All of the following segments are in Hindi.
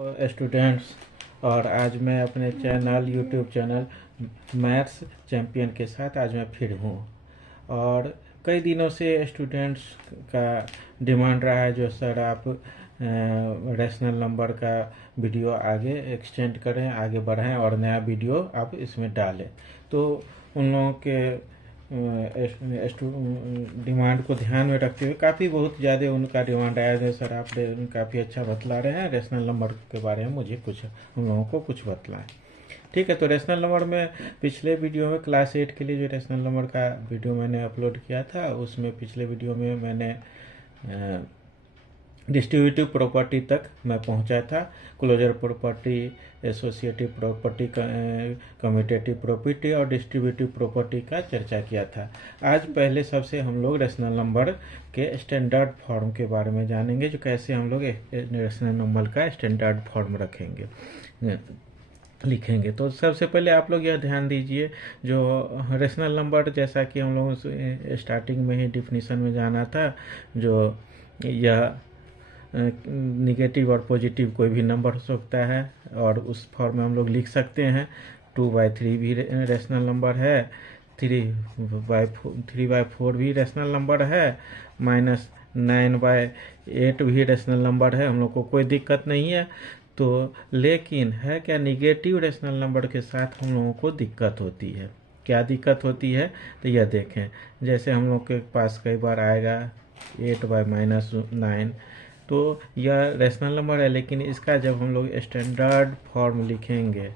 स्टूडेंट्स, और आज मैं अपने यूट्यूब चैनल मैथ्स चैम्पियन के साथ आज मैं फिर हूँ। और कई दिनों से स्टूडेंट्स का डिमांड रहा है, जो सर आप रैशनल नंबर का वीडियो आगे एक्सटेंड करें, आगे बढ़ाएं और नया वीडियो आप इसमें डालें। तो उन लोगों के डिमांड को ध्यान में रखते हुए काफ़ी बहुत ज़्यादा उनका डिमांड आया है, सर आप काफ़ी अच्छा बतला रहे हैं, रैशनल नंबर के बारे में मुझे कुछ उन लोगों को कुछ बतलाएं। ठीक है, तो रैशनल नंबर में पिछले वीडियो में क्लास 8 के लिए जो रैशनल नंबर का वीडियो मैंने अपलोड किया था, उसमें पिछले वीडियो में मैंने डिस्ट्रीब्यूटिव प्रॉपर्टी तक मैं पहुंचा था। Closure property, associative property, commutative property और डिस्ट्रीब्यूटिव प्रॉपर्टी का चर्चा किया था। आज पहले सबसे हम लोग रैशनल नंबर के स्टैंडर्ड फॉर्म के बारे में जानेंगे, जो कैसे हम लोग रैशनल नंबर का स्टैंडर्ड फॉर्म लिखेंगे। तो सबसे पहले आप लोग यह ध्यान दीजिए, जो रैशनल नंबर, जैसा कि हम लोग स्टार्टिंग में ही डिफिनीशन में जाना था, जो यह निगेटिव और पॉजिटिव कोई भी नंबर हो सकता है, और उस फॉर्म में हम लोग लिख सकते हैं। 2/3 भी रैशनल नंबर है, 3/4 भी रैशनल नंबर है, -9/8 भी रैशनल नंबर है। हम लोग को कोई दिक्कत नहीं है। तो लेकिन है क्या, निगेटिव रैशनल नंबर के साथ हम लोगों को दिक्कत होती है। क्या दिक्कत होती है, तो यह देखें, जैसे हम लोग के पास कई बार आएगा 8/-9, तो यह रैशनल नंबर है, लेकिन इसका जब हम लोग स्टैंडर्ड फॉर्म लिखेंगे,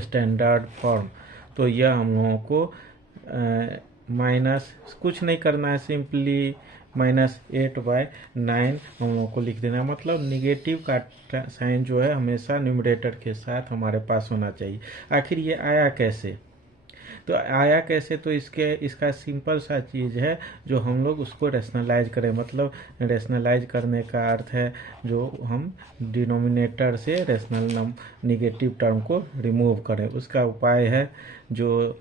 स्टैंडर्ड फॉर्म, तो यह हम लोगों को माइनस कुछ नहीं करना है, सिंपली -8/9 हम लोगों को लिख देना। मतलब निगेटिव का साइन जो है हमेशा न्यूमरेटर के साथ हमारे पास होना चाहिए। आखिर ये आया कैसे, तो आया कैसे, तो इसका सिंपल सा चीज़ है, जो हम लोग उसको रैशनलाइज करें। मतलब रैशनलाइज करने का अर्थ है, जो हम डिनोमिनेटर से रैशनल निगेटिव टर्म को रिमूव करें। उसका उपाय है, जो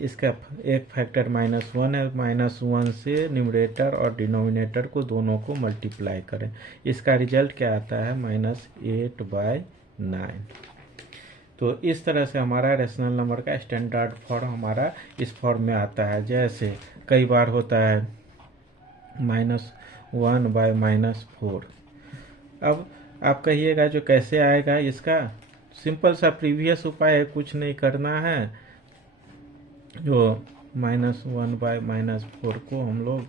इसका एक फैक्टर -1 है, -1 से न्यूमरेटर और डिनोमिनेटर को दोनों को मल्टीप्लाई करें। इसका रिजल्ट क्या आता है, -8/9। तो इस तरह से हमारा रैशनल नंबर का स्टैंडर्ड फॉर्म हमारा इस फॉर्म में आता है। जैसे कई बार होता है -1/-4। अब आप कहिएगा जो कैसे आएगा, इसका सिंपल सा प्रीवियस उपाय है, कुछ नहीं करना है। जो -1/-4 को हम लोग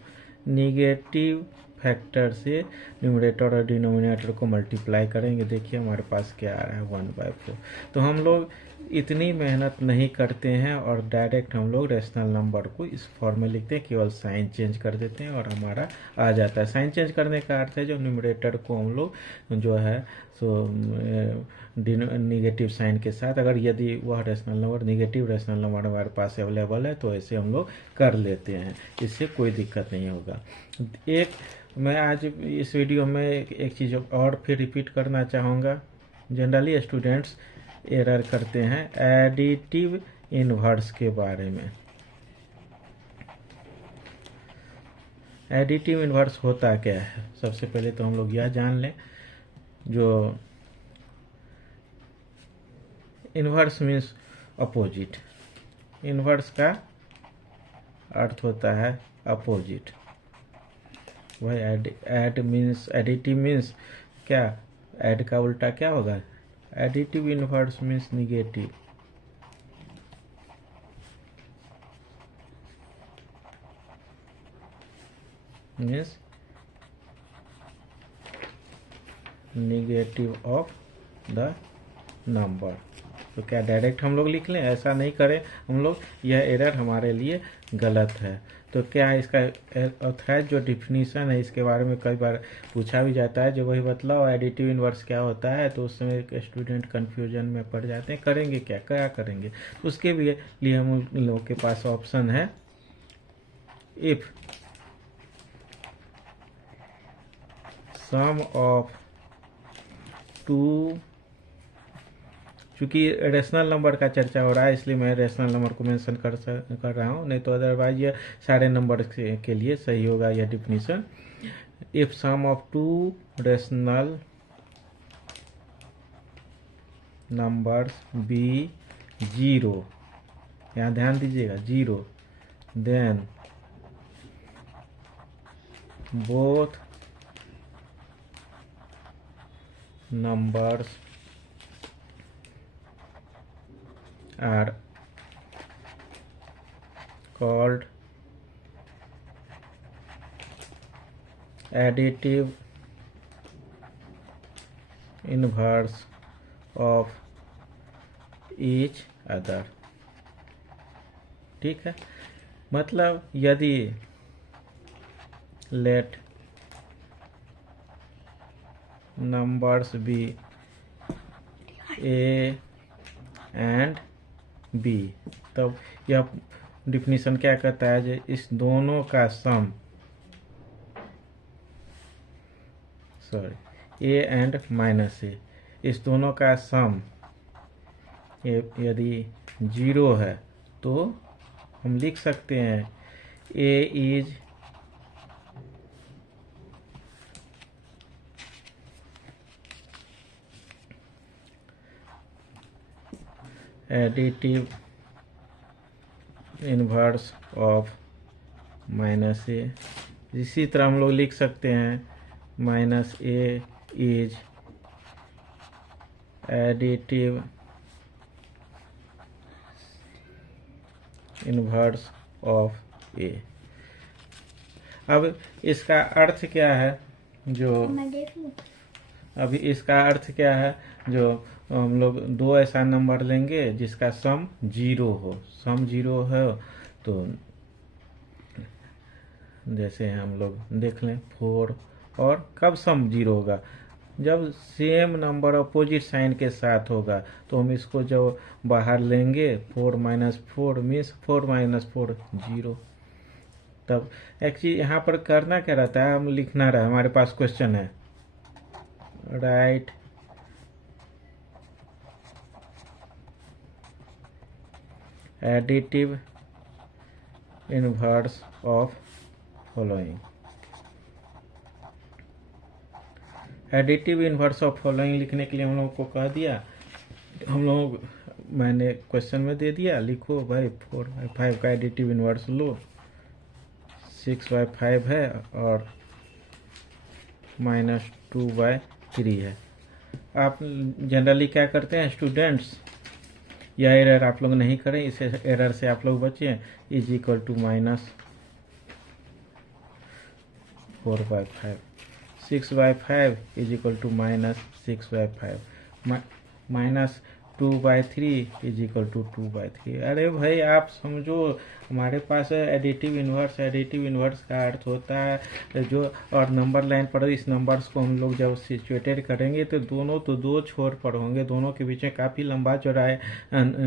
निगेटिव फैक्टर से न्यूमरेटर और डिनोमिनेटर को मल्टीप्लाई करेंगे। देखिए हमारे पास क्या आ रहा है, 1/4। तो हम लोग इतनी मेहनत नहीं करते हैं और डायरेक्ट हम लोग रैशनल नंबर को इस फॉर्म में लिखते हैं, केवल साइन चेंज कर देते हैं और हमारा आ जाता है। साइन चेंज करने का अर्थ है, जो न्यूमरेटर को हम लोग जो है सो निगेटिव साइन के साथ, अगर यदि वह rational number negative rational number हमारे पास अवेलेबल है, तो ऐसे हम लोग कर लेते हैं, इससे कोई दिक्कत नहीं होगा। एक मैं आज इस वीडियो में एक चीज़ और फिर रिपीट करना चाहूँगा। जनरली स्टूडेंट्स एरर करते हैं एडिटिव इनवर्स के बारे में। एडिटिव इनवर्स होता क्या है, सबसे पहले तो हम लोग यह जान लें। जो इनवर्स मीन्स अपोजिट। इनवर्स का अर्थ होता है अपोजिट। वही एड मीन्स, एडिटिव मीन्स क्या, एड का उल्टा क्या होगा, additive inverse means negative. Means negative of the number. तो क्या डायरेक्ट हम लोग लिख लें, ऐसा नहीं करें हम लोग, यह एरर हमारे लिए गलत है। तो क्या है इसका ऑथराइज जो डिफिनीशन है, इसके बारे में कई बार पूछा भी जाता है, जो वही बतलाओ एडिटिव इनवर्स क्या होता है। तो उस समय स्टूडेंट कन्फ्यूजन में पड़ जाते हैं, करेंगे क्या करेंगे। तो उसके भी लिए हम लोगों के पास ऑप्शन है, इफ सम ऑफ टू, चूँकि रैशनल नंबर का चर्चा हो रहा है इसलिए मैं रैशनल नंबर को मेंशन कर रहा हूँ, नहीं तो अदरवाइज ये सारे नंबर के लिए सही होगा यह definition. If sum of two rational numbers be 0, यहाँ ध्यान दीजिएगा 0, then both numbers are called additive inverse of each other। ठीक है, मतलब यदि let numbers be a and b, तब यह डिफिनीशन क्या कहता है, जो इस दोनों का सम, सॉरी ए एंड माइनस ए, इस दोनों का सम यदि 0 है तो हम लिख सकते हैं A is additive inverse of minus A. इसी तरह हम लोग लिख सकते हैं minus A is additive inverse of A. अब इसका अर्थ क्या है, जो अभी इसका अर्थ क्या है, जो हम लोग दो ऐसा नंबर लेंगे जिसका सम 0 हो, सम 0 हो तो जैसे हम लोग देख लें 4, और कब सम 0 होगा, जब सेम नंबर अपोजिट साइन के साथ होगा, तो हम इसको जब बाहर लेंगे 4 माइनस 4 मीन्स 4 माइनस 4 0। तब एक्चुअली यहाँ पर करना क्या रहता है, हम लिखना रहा, हमारे पास क्वेश्चन है right additive inverse of following. Additive inverse of following लिखने के लिए हम लोगों को कह दिया, हम लोग मैंने क्वेश्चन में दे दिया, लिखो भाई 4/5 का एडिटिव इनवर्स लो, 6/5 है और -2/3 है। आप जनरली क्या करते हैं स्टूडेंट्स, यह एरर आप लोग नहीं करें, इस एरर से आप लोग बचें, is equal to -4/5, 6/5 is equal to -6/5, -2/3 is equal to 2/3। अरे भाई आप समझो, हमारे पास एडिटिव इन्वर्स, एडिटिव इन्वर्स का अर्थ होता है जो, और नंबर लाइन पर इस नंबर्स को हम लोग जब सिचुएटेड करेंगे तो दोनों तो दो छोर पर होंगे, दोनों के बीच में काफ़ी लंबा चौड़ा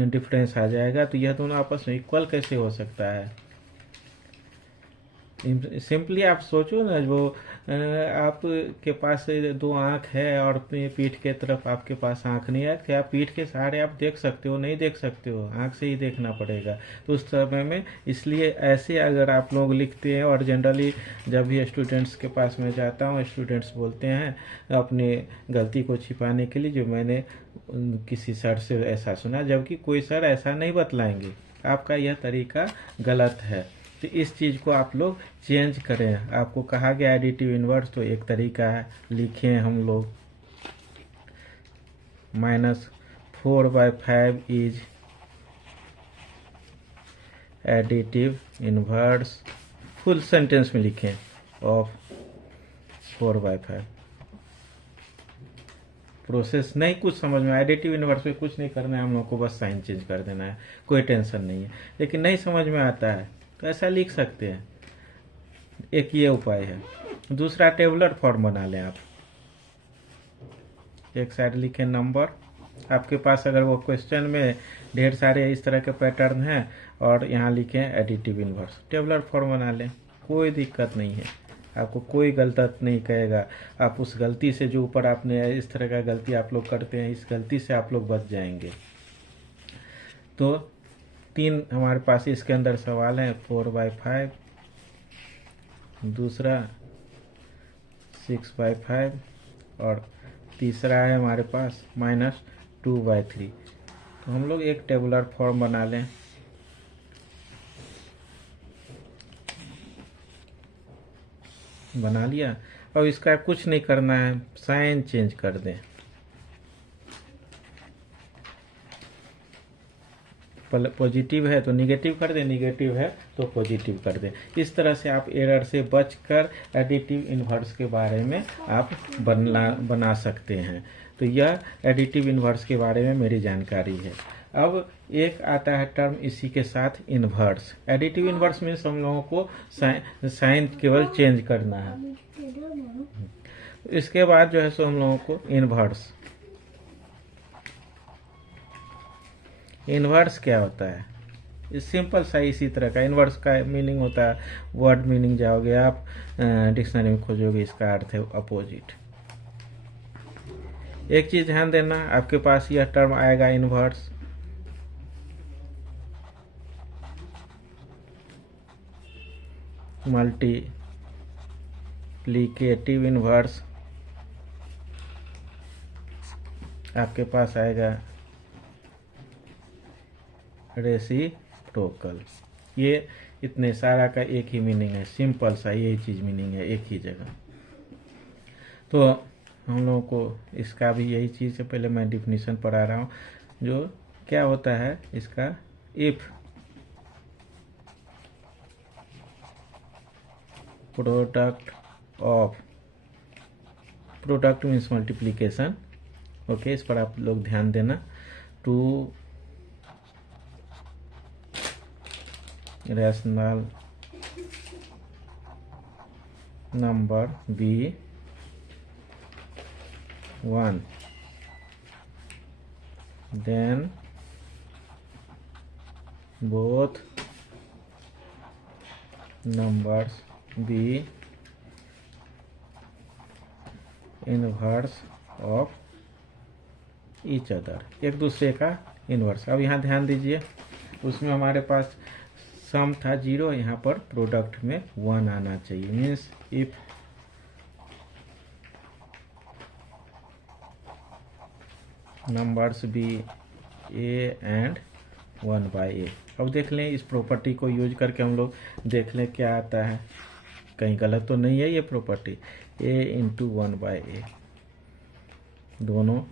डिफरेंस आ जाएगा, तो यह दोनों आपस में इक्वल कैसे हो सकता है। सिंपली आप सोचो ना, वो आपके पास 2 आँख है और पीठ के तरफ आपके पास आँख नहीं है, क्या पीठ के सहारे आप देख सकते हो? नहीं देख सकते हो, आँख से ही देखना पड़ेगा। तो उस समय में इसलिए ऐसे अगर आप लोग लिखते हैं, और जनरली जब भी स्टूडेंट्स के पास मैं जाता हूँ, स्टूडेंट्स बोलते हैं अपनी गलती को छिपाने के लिए, जो मैंने किसी सर से ऐसा सुना, जबकि कोई सर ऐसा नहीं बतलाएंगे, आपका यह तरीका गलत है। तो इस चीज़ को आप लोग चेंज करें। आपको कहा गया एडिटिव इनवर्स, तो एक तरीका है, लिखें हम लोग -4/5 is additive inverse, full sentence में लिखें, ऑफ 4/5। प्रोसेस नहीं कुछ समझ में, एडिटिव इनवर्स में कुछ नहीं करना है हम लोग को, बस साइन चेंज कर देना है, कोई टेंशन नहीं है। लेकिन नहीं समझ में आता है तो ऐसा लिख सकते हैं, एक ये उपाय है। दूसरा टेबुलर फॉर्म बना लें आप, एक साइड लिखें नंबर, आपके पास अगर वो क्वेश्चन में ढेर सारे इस तरह के पैटर्न हैं, और यहाँ लिखें एडिटिव इनवर्स, टेबुलर फॉर्म बना लें, कोई दिक्कत नहीं है, आपको कोई गलत नहीं कहेगा। आप उस गलती से जो ऊपर आपने इस तरह का गलती आप लोग करते हैं, इस गलती से आप लोग बच जाएंगे। तो 3 हमारे पास इसके अंदर सवाल हैं, 4/5, दूसरा 6/5, और तीसरा है हमारे पास 2/3। तो हम लोग एक टेबुलर फॉर्म बना लें। बना लिया। अब इसका कुछ नहीं करना है, साइन चेंज कर दें। पॉजिटिव है तो निगेटिव कर दें, निगेटिव है तो पॉजिटिव कर दें। इस तरह से आप एरर से बचकर एडिटिव इन्वर्स के बारे में आप बना सकते हैं। तो यह एडिटिव इन्वर्स के बारे में मेरी जानकारी है। अब एक आता है टर्म इसी के साथ इन्वर्स। एडिटिव इन्वर्स मीन्स हम लोगों को साइन केवल चेंज करना है। इसके बाद जो है सो हम लोगों को इन्वर्स। इन्वर्स क्या होता है? सिंपल सा इसी तरह का इन्वर्स का मीनिंग होता है, वर्ड मीनिंग जाओगे आप डिक्शनरी में खोजोगे, इसका अर्थ है अपोजिट। एक चीज ध्यान देना, आपके पास यह टर्म आएगा इन्वर्स, मल्टीप्लिकेटिव इन्वर्स आपके पास आएगा रेसिप्रोकल। ये इतने सारा का एक ही मीनिंग है, सिंपल सा यही चीज मीनिंग है एक ही जगह। तो हम लोगों को इसका भी यही चीज है। पहले मैं डिफिनीशन पढ़ा रहा हूँ। जो क्या होता है इसका, if product means multiplication. Okay, इस पर आप लोग ध्यान देना। Two rational number be 1, then both numbers be inverse of each other, एक दूसरे का इनवर्स। अब यहाँ ध्यान दीजिए, उसमें हमारे पास सम था 0, यहाँ पर प्रोडक्ट में 1 आना चाहिए। Means if numbers be a and 1/a। अब देख लें इस प्रॉपर्टी को यूज करके हम लोग देख लें क्या आता है, कहीं गलत तो नहीं है ये प्रॉपर्टी। a इंटू 1/a, दोनों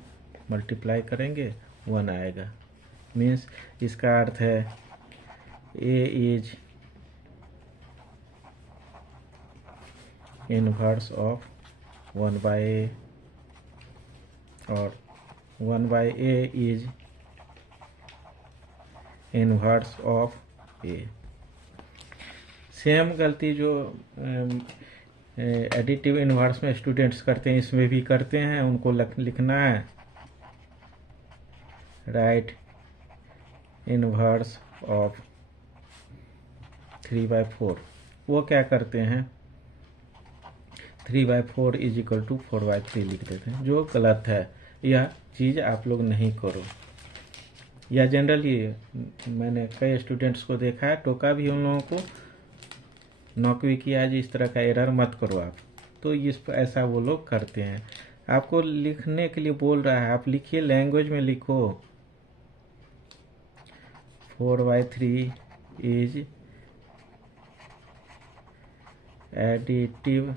मल्टीप्लाई करेंगे 1 आएगा। मीन्स इसका अर्थ है a is inverse of 1/a और 1/a is inverse of a। Same गलती जो एडिटिव इन्वर्स में स्टूडेंट्स करते हैं इसमें भी करते हैं। उनको लिखना है राइट इन्वर्स ऑफ 3/4। वो क्या करते हैं, 3/4 इज इक्वल टू 4/3 लिख देते हैं, जो गलत है। यह चीज़ आप लोग नहीं करो। या जनरली मैंने कई स्टूडेंट्स को देखा है, टोका भी उन लोगों को, नॉक भी किया है, इस तरह का एरर मत करो आप। तो ऐसा वो लोग करते हैं। आपको लिखने के लिए बोल रहा है, आप लिखिए, लैंग्वेज में लिखो 4/3 is additive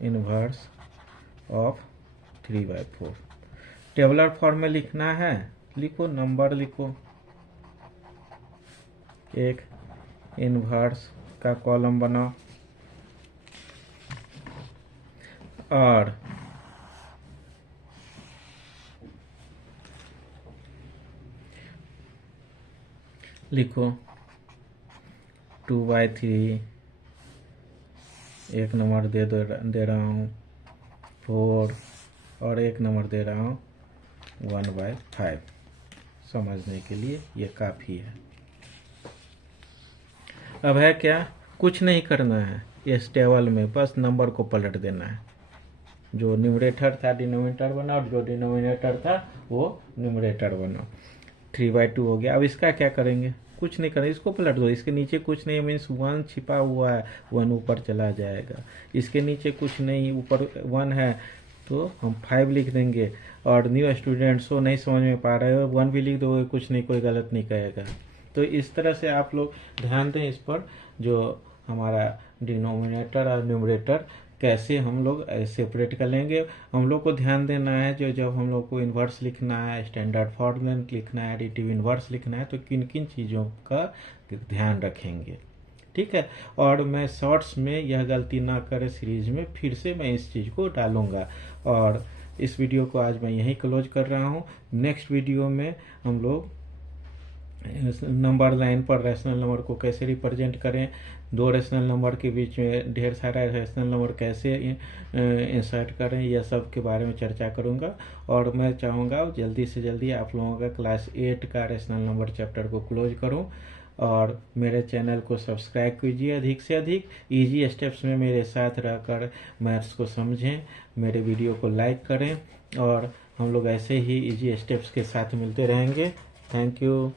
inverse of 3/4। Tabular form में लिखना है, लिखो, नंबर लिखो, एक इनवर्स का कॉलम बनाओ और लिखो 2/3, एक नंबर दे रहा हूँ 4 और एक नंबर दे रहा हूँ 1/5। समझने के लिए ये काफ़ी है। अब है क्या, कुछ नहीं करना है इस टेबल में, बस नंबर को पलट देना है। जो न्यूमरेटर था डिनोमिनेटर बनाओ, जो डिनोमिनेटर था वो न्यूमरेटर बनाओ। 3/2 हो गया। अब इसका क्या करेंगे, कुछ नहीं करेंगे, इसको पलट दो। इसके नीचे कुछ नहीं, मीन्स 1 छिपा हुआ है, 1 ऊपर चला जाएगा। इसके नीचे कुछ नहीं, ऊपर 1 है तो हम 5 लिख देंगे। और न्यू स्टूडेंट्स हो, नहीं समझ में पा रहे हो, 1 भी लिख दोगे, कुछ नहीं, कोई गलत नहीं कहेगा। तो इस तरह से आप लोग ध्यान दें इस पर, जो हमारा डिनोमिनेटर और न्यूमरेटर कैसे हम लोग सेपरेट कर लेंगे। हम लोग को ध्यान देना है जो जब हम लोग को इन्वर्स लिखना है, स्टैंडर्ड फॉर्म लिखना है, एडिटिव इन्वर्स लिखना है, तो किन किन चीज़ों का ध्यान रखेंगे, ठीक है। और मैं शॉर्ट्स में यह गलती ना करे सीरीज में फिर से मैं इस चीज़ को डालूंगा। और इस वीडियो को आज मैं यहीं क्लोज कर रहा हूँ। नेक्स्ट वीडियो में हम लोग नंबर लाइन पर रैशनल नंबर को कैसे रिप्रेजेंट करें, दो रैशनल नंबर के बीच में ढेर सारा रैशनल नंबर कैसे इंसर्ट करें, यह सब के बारे में चर्चा करूंगा। और मैं चाहूँगा जल्दी से जल्दी आप लोगों का क्लास 8 का रैशनल नंबर चैप्टर को क्लोज करूं। और मेरे चैनल को सब्सक्राइब कीजिए अधिक से अधिक, इजी स्टेप्स में मेरे साथ रहकर मैथ्स को समझें, मेरे वीडियो को लाइक करें, और हम लोग ऐसे ही इजी स्टेप्स के साथ मिलते रहेंगे। Thank you.